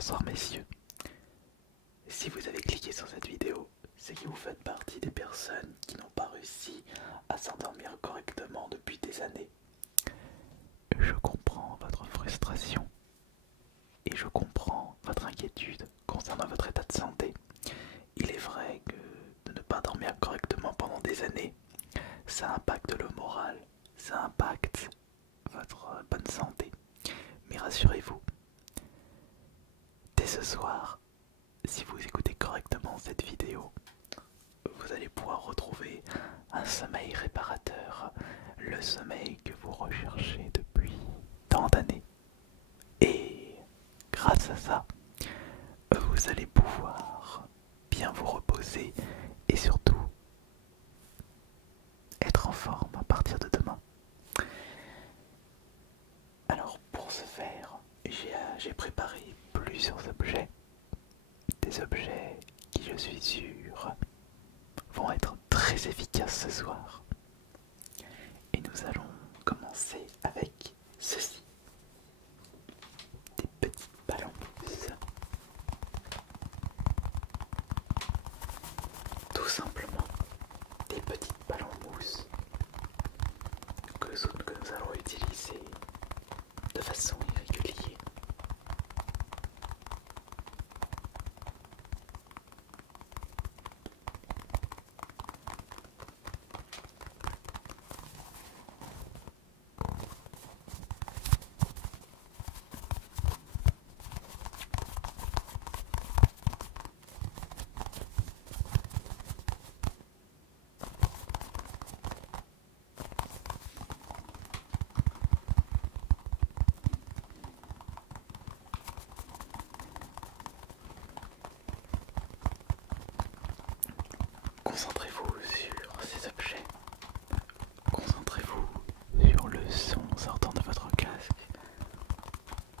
Bonsoir messieurs, si vous avez cliqué sur cette vidéo, c'est que vous faites partie des personnes qui n'ont pas réussi à s'endormir correctement depuis des années. Je comprends votre frustration et je comprends votre inquiétude concernant votre état de santé. Il est vrai que de ne pas dormir correctement pendant des années, ça impacte le moral, ça impacte votre bonne santé. Mais rassurez-vous, dès ce soir, si vous écoutez correctement cette vidéo, vous allez pouvoir retrouver un sommeil réparateur, le sommeil que vous recherchez depuis tant d'années. Et grâce à ça, vous allez pouvoir bien vous reposer et surtout être en forme à partir de demain. Alors pour ce faire, j'ai préparé plusieurs objets, des objets qui, je suis sûr, vont être très efficaces ce soir. Et nous allons commencer avec ceci, des petits ballons mousse. Tout simplement des petits ballons mousse que nous allons utiliser de façon irrégulière. Concentrez-vous sur ces objets. Concentrez-vous sur le son sortant de votre casque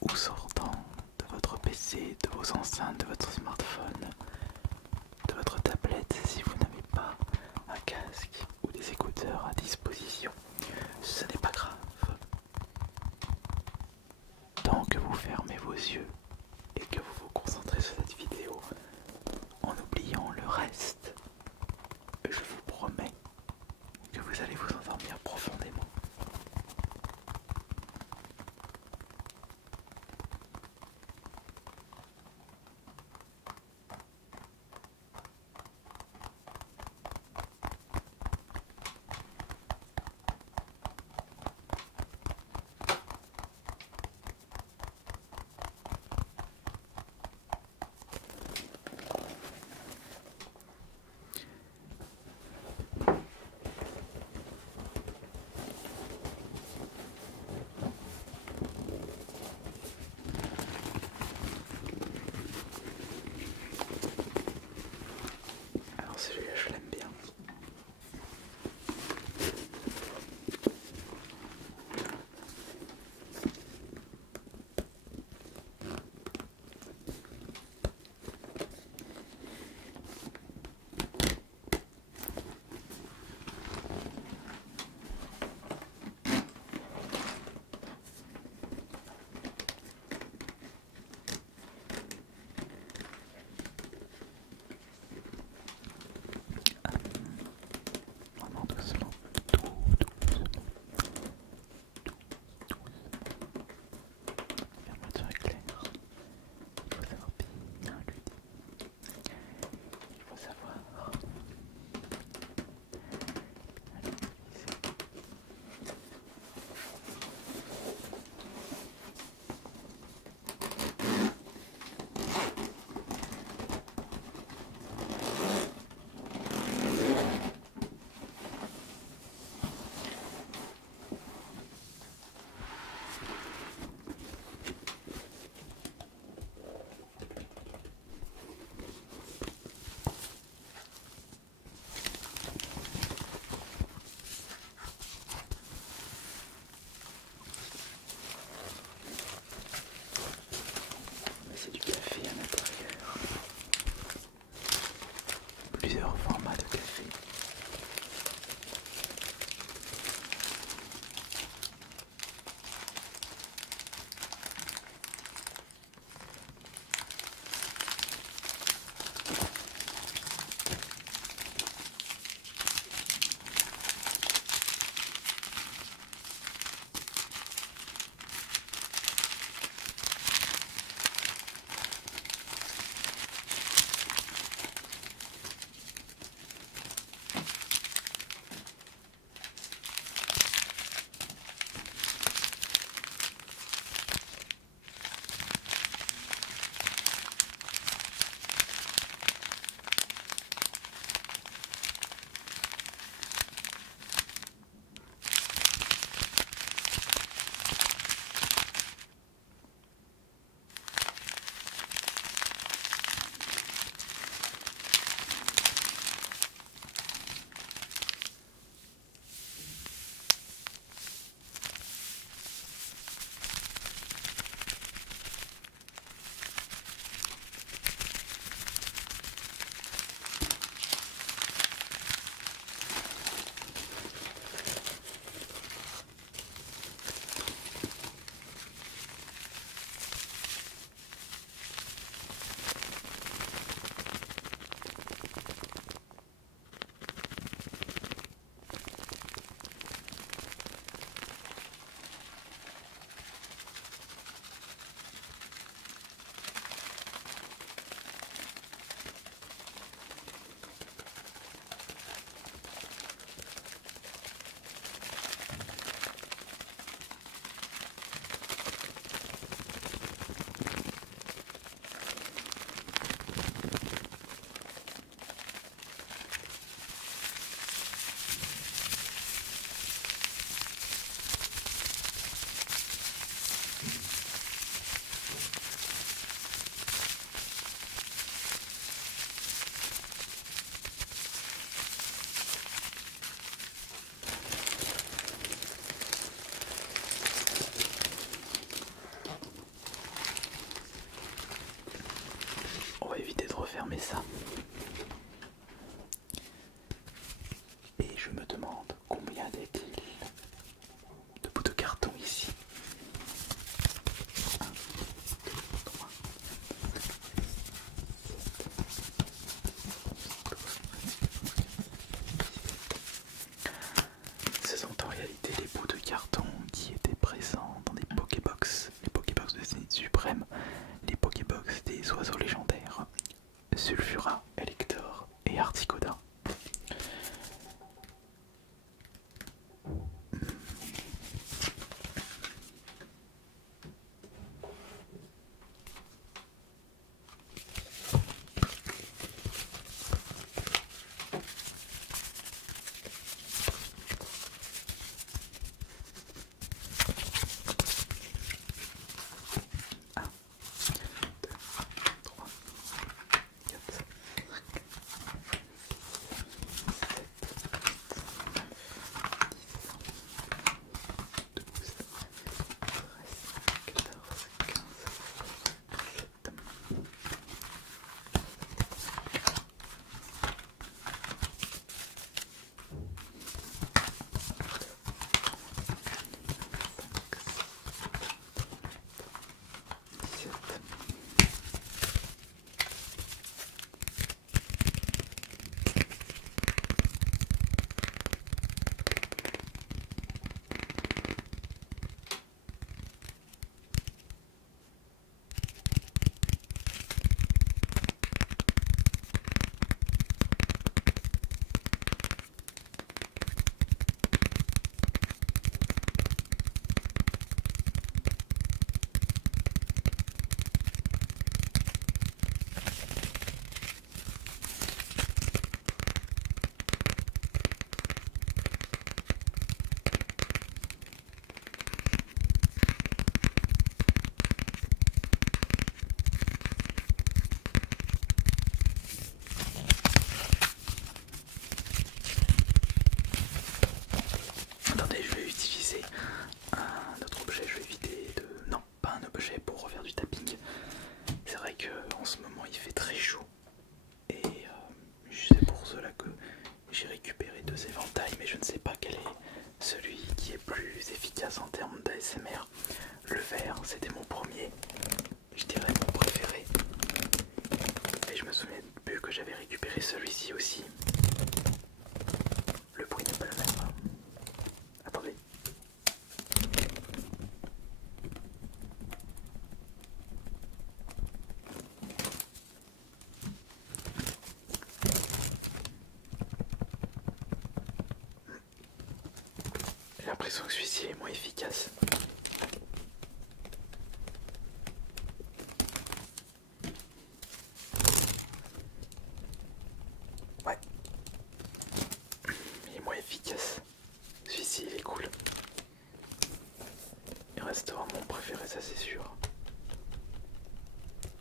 ou sortant de votre PC, de vos enceintes, de votre smartphone, de votre tablette si vous n'avez pas un casque ou des écouteurs à disposition. Ce n'est pas grave. Tant que vous fermez vos yeux et que vous vous concentrez sur cette vidéo en oubliant le reste, je vous promets que vous allez vous endormir profondément. les oiseaux légendaires, Sulfura, Elector et Articodin. Attendez, je vais utiliser un autre objet, je vais éviter de... Non, pas un objet pour refaire du tapping. C'est vrai qu'en ce moment il fait très chaud. Et c'est pour cela que j'ai récupéré 2 éventails, mais je ne sais pas quel est celui qui est plus efficace en termes d'ASMR. Le vert, c'était mon premier, je dirais mon préféré. Et je me souviens plus que j'avais récupéré celui-ci aussi. Le bruit n'est pas le même. Attendez. J'ai l'impression que celui-ci est moins efficace. Ouais. Il est moins efficace. Celui-ci il est cool. Il restera mon préféré, ça c'est sûr.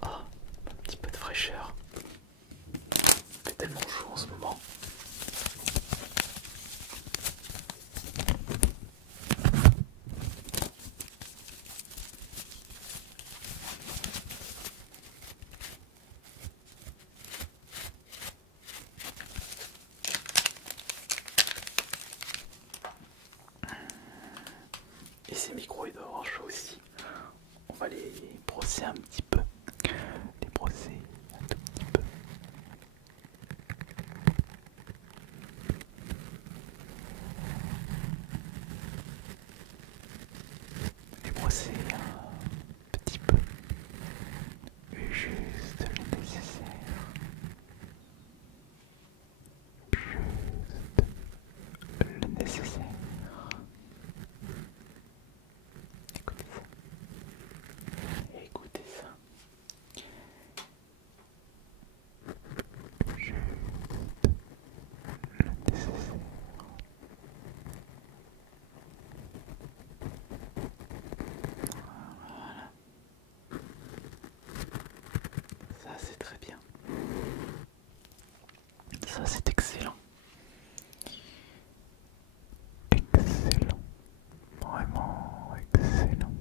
Ah, un petit peu de fraîcheur. Il fait tellement chaud en ce moment. Et ces micros ils doivent avoir chaud aussi. On va les brosser un petit peu. Les brosser un tout petit peu. Les brosser un petit peu. Juste le nécessaire. Juste le nécessaire. Écoutez ça. Écoutez ça. Juste le nécessaire. Voilà. Ça c'est très bien. Ça c'est excellent. Excellent. Vraiment excellent.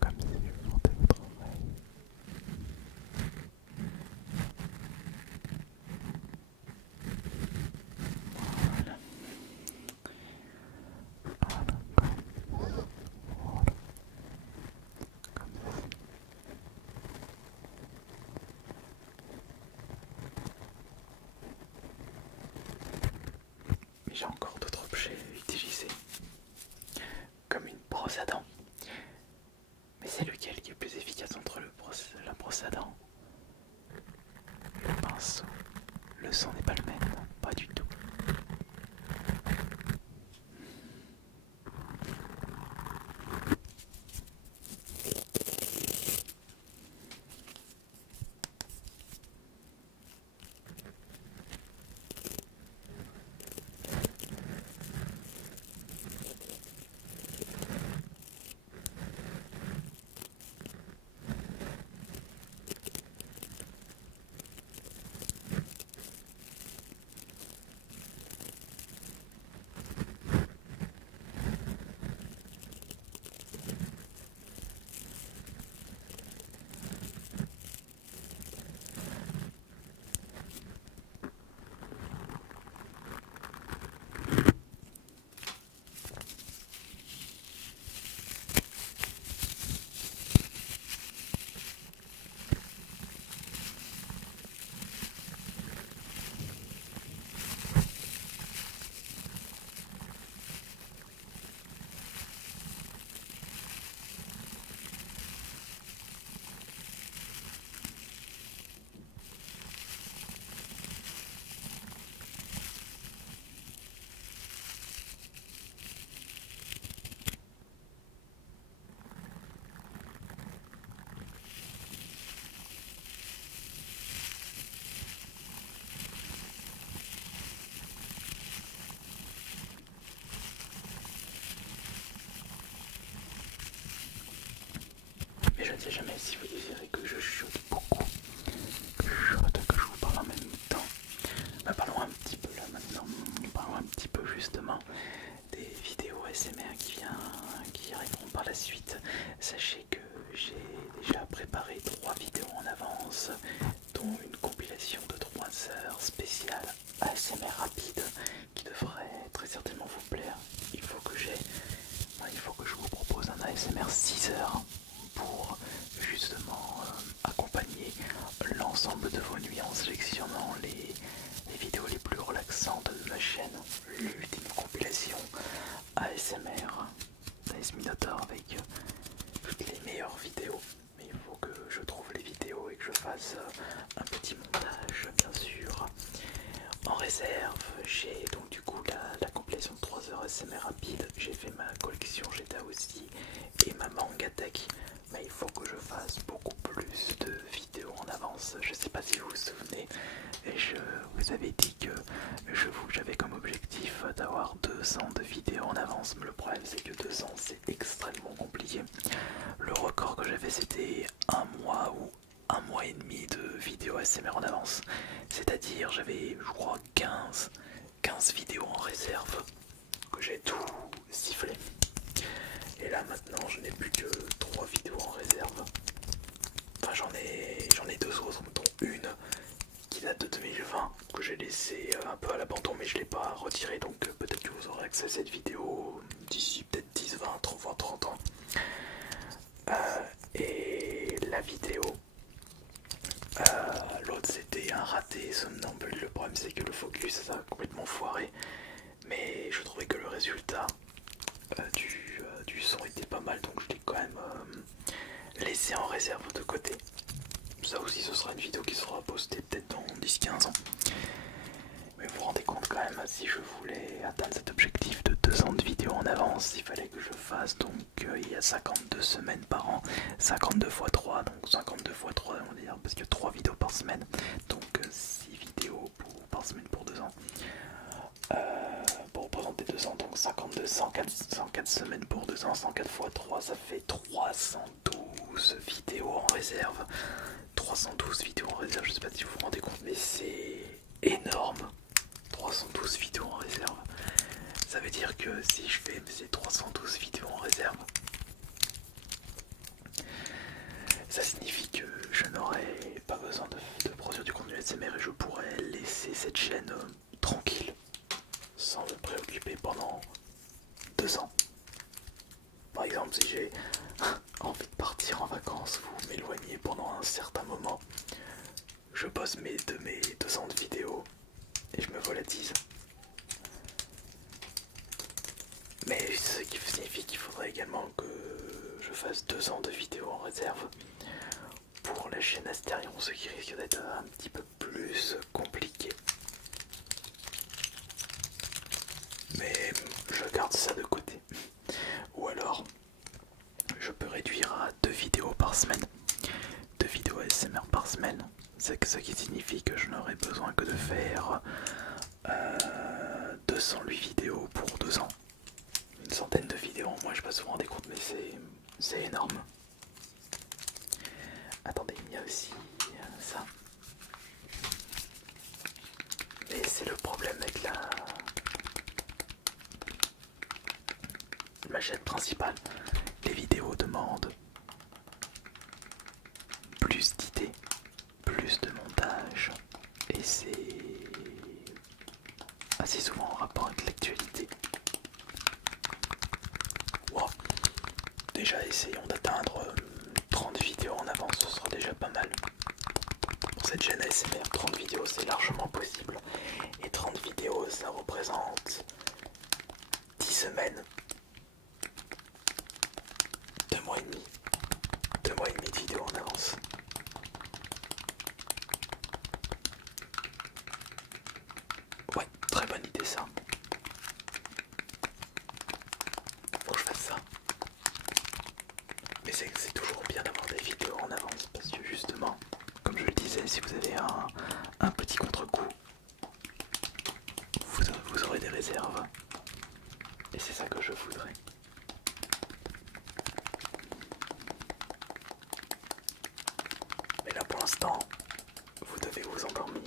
Comme si je sentais votre oreille. Voilà. Voilà, comme ça. Mais j'ai encore d'autres objets à utiliser, comme une brosse à dents. sait jamais si vous désirez que je chuchote beaucoup, que je chuchote, que je vous parle en même temps. Bah, parlons un petit peu là maintenant, parlons un petit peu justement des vidéos ASMR qui arriveront par la suite. Sachez que j'ai déjà préparé 3 vidéos en avance, dont une compilation de 3 heures spéciale ASMR rapide qui devrait très certainement vous plaire. Il faut que je vous propose un ASMR 6 heures pour justement accompagner l'ensemble de vos nuits en sélectionnant les vidéos les plus relaxantes de ma chaîne, l'ultime compilation ASMR d'AS Minotaur avec les meilleures vidéos. Mais il faut que je trouve les vidéos et que je fasse un petit montage bien sûr. En réserve, j'ai donc du coup la compilation de 3 heures ASMR rapide, j'ai fait ma collection GTA aussi et ma manga tech, mais il faut que je fasse beaucoup plus de vidéos en avance. Je sais pas si vous vous souvenez, et je vous avais dit que j'avais comme objectif d'avoir 200 de vidéos en avance, mais le problème c'est que 200 c'est extrêmement compliqué. Le record que j'avais c'était un mois ou un mois et demi de vidéos ASMR en avance, c'est-à-dire j'avais je crois 15 vidéos en réserve que j'ai tout sifflé, et là maintenant je n'ai plus que 3 vidéos en réserve. Enfin j'en ai 2 autres, dont une qui date de 2020 que j'ai laissé un peu à l'abandon, mais je l'ai pas retiré, donc peut-être que vous aurez accès à cette vidéo d'ici peut-être 10, 20, 30 ans. Et la vidéo, l'autre c'était un raté somnambule. Le problème c'est que le focus ça a complètement foiré, mais je trouvais que le résultat du son était pas mal, donc je l'ai quand même laissé en réserve de côté. Ça aussi ce sera une vidéo qui sera postée peut-être dans 10-15 ans. Mais vous vous rendez compte quand même, si je voulais atteindre cet objectif de 200 vidéos en avance, il fallait que je fasse donc il y a 52 semaines par an, 52 x 3, donc 52 x 3 on va dire, parce que 3 vidéos par semaine, donc 6 vidéos par semaine pour 2 ans. Pour représenter 2 ans, donc 52, 104 semaines pour 2 ans, 104 x 3, ça fait 312 vidéos en réserve. 312 vidéos en réserve, je sais pas si vous vous rendez compte, mais c'est énorme. 312 vidéos en réserve. Ça veut dire que si je fais ces 312 vidéos en réserve, ça signifie que je n'aurai pas besoin de produire du contenu ASMR et je pourrais laisser cette chaîne tranquille, sans me préoccuper pendant 2 ans. Par exemple, si j'ai envie de partir en vacances ou m'éloigner pendant un certain moment, je poste mes 200 vidéos et je me volatise. Mais ce qui signifie qu'il faudrait également que je fasse 2 ans de vidéos en réserve pour la chaîne Astérion, ce qui risque d'être un petit peu plus compliqué. Mais je garde ça de côté. Ou alors, je peux réduire à 2 vidéos par semaine. 2 vidéos ASMR par semaine. C'est ce qui signifie que je n'aurai besoin que de faire 208 vidéos pour 2 ans. Une centaine de vidéos, moi je sais pas souvent des comptes, mais c'est énorme. Attendez, il y a aussi ça. Et c'est le problème avec ma chaîne principale. Les vidéos demandent plus d'idées, plus de montage, et c'est assez souvent en rapport avec l'actualité. Wow. Déjà essayons d'atteindre 30 vidéos en avance, ce sera déjà pas mal. Pour cette chaîne ASMR, 30 vidéos c'est largement possible. Et 30 vidéos ça représente 10 semaines. 2 mois et demi. 2 mois et demi de vidéos en avance. Ouais, très bonne idée ça. Faut que je fasse ça. Mais c'est toujours bien d'avoir des vidéos en avance parce que justement, comme je le disais, si vous avez un petit contre-coup, vous aurez des réserves. Et c'est ça que je voudrais. maintenant, vous devez vous endormir.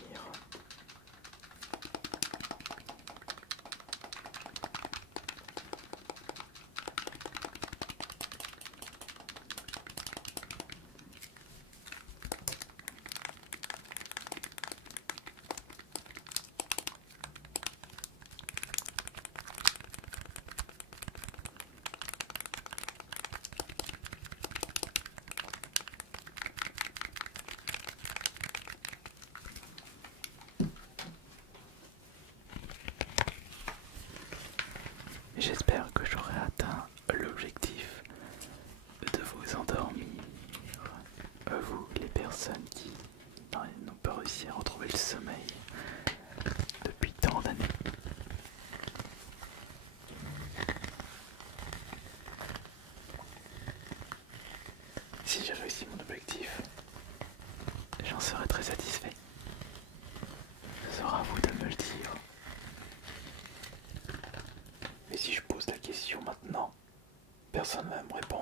J'espère que j'aurai atteint l'objectif de vous endormir. Vous, les personnes qui n'ont pas réussi à retrouver le sommeil depuis tant d'années. Si j'ai réussi mon objectif, j'en serai très satisfait. Ce sera à vous de me le dire. Mais si je pose la question maintenant, personne ne va me répondre.